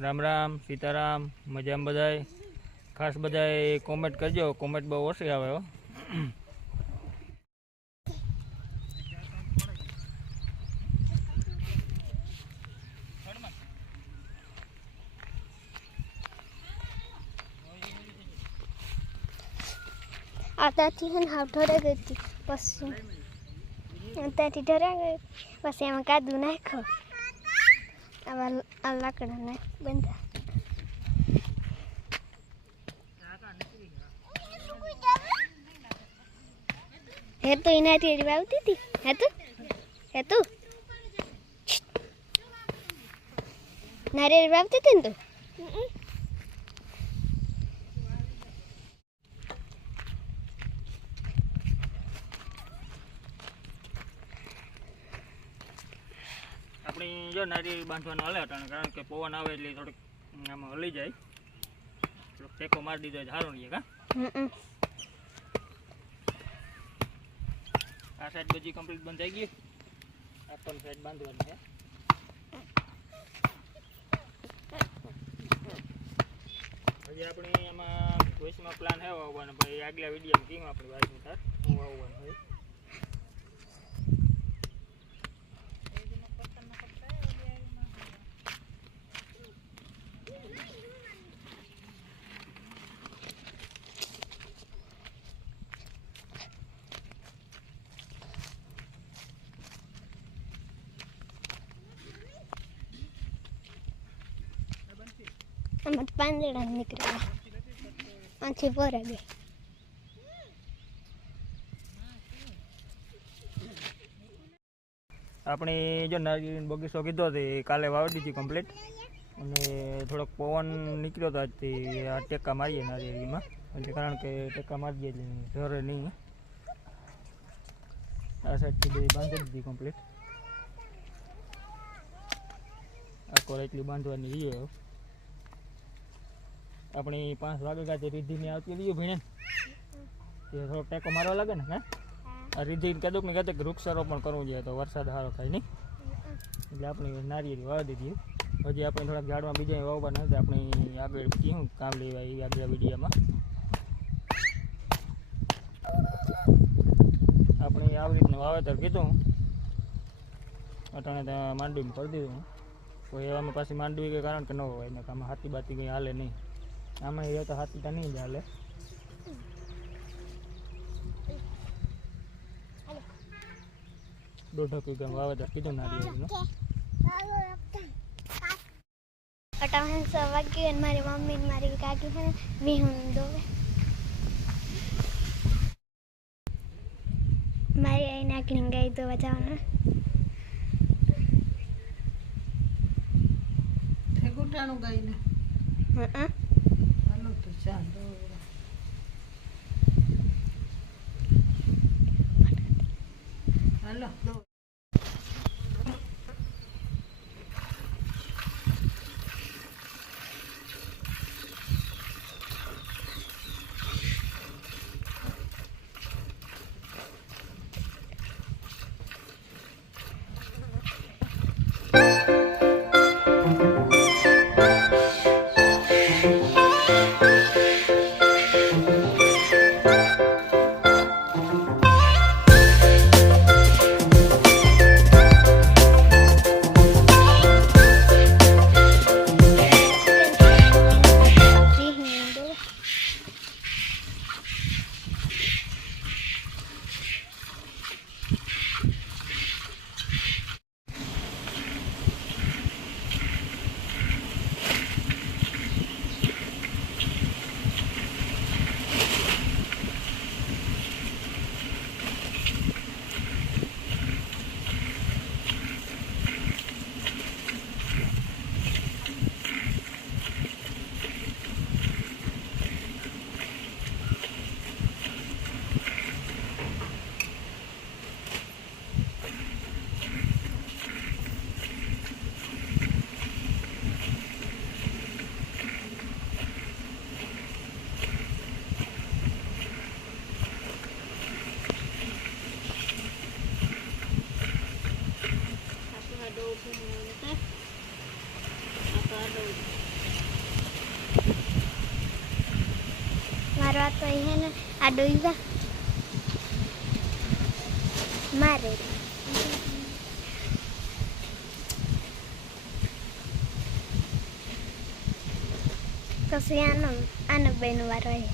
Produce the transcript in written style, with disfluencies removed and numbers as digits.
રામ રામ સીતારામ મજામાં બધાય ખાસ બધાય કોમેન્ટ કરજો કોમેન્ટ બહુ ઓછી આવે હો આતાથી હન હાવ ઢોરા ગઈ હતી પછી ત્યાંથી ઢોરા ગઈ પછી એમાં કાદુ નાખ્યો આ લાકડા નાખ બંધા હે તો એનાથી હજી વાવતી હતી હે તું નારિયેળ વાવતી હતી ને તું આપણી જો નારિયેળ બાંધવાનું હાલે અટાણે કારણ કે પવન આવે એટલે થોડુંક આમાં હલી જાય થોડોક ટેકો મારી દીધો સારું નહીં કા આ સાઈડ બધી કમ્પ્લીટ બંધ થઈ ગઈ આ પણ સાઈડ બાંધવાની છે હજી આપણે એમાં વોઇસમાં પ્લાન છે વાવવાનો ભાઈ આગલા વિડીયોમાં કેમ આપણે વાવવાનું થાય હું વાવવાનું હોય આમાં પાંદડા નીકળ્યા આથી ભરા બે આપણે જો નારિયેળનો બગીચો કીધો તે કાલે વાવી દીધી કમ્પ્લીટ અને થોડોક પવન નીકળ્યો હતો આજથી આ ટેકા મારીએ નારિયેળીમાં એટલે કારણ કે ટેકા મારીએ એટલે ઝરે નહીં આ સાઈડથી બધી બાંધી દીધી કમ્પ્લીટ આખો એટલી બાંધવાની રહીએ આપણી 5 વાગે કાંઈ રીધિની આવતી રહીએ ભીણે તે થોડોક ટેકો મારવા લાગે ને હા આ રીધિ કદુક ને કદુક વૃક્ષારોપણ કરવું જોઈએ તો વરસાદ સારો થાય નહીં એટલે આપણે નારિયેળી વાવી દીધી હજી આપણે થોડાક ઝાડમાં બીજા વાવવાના હતા આપણે આગળ શું કામ લેવા એ આગળ વિડીયોમાં આપણે આવી રીતનું વાવેતર કીધું અટાણે ત્યાં માંડવીમાં કરી દીધું કોઈ એવામાં પાછી માંડવી કંઈ કારણ કે ન હોય ને આમાં હાથી બાતી કંઈ હાલે નહીં આમાં એ તો હાથી તો નહીં જ હાલે દોઢ વીઘા વાવેતર કીધું નારિયેળીનું અટાવણ 6 વાગ્યે અને મારી મમ્મી ને મારી કાકી છે ને વિહું દોવે મારી આઈ નાખીને ગાય દોવા જવાના ગુટાણું ગાઈને હાલો તો ચાલો હાલો અમારો આ તો હે ને આ ડોઈવા મારે પછી આનો બેનો વારો હે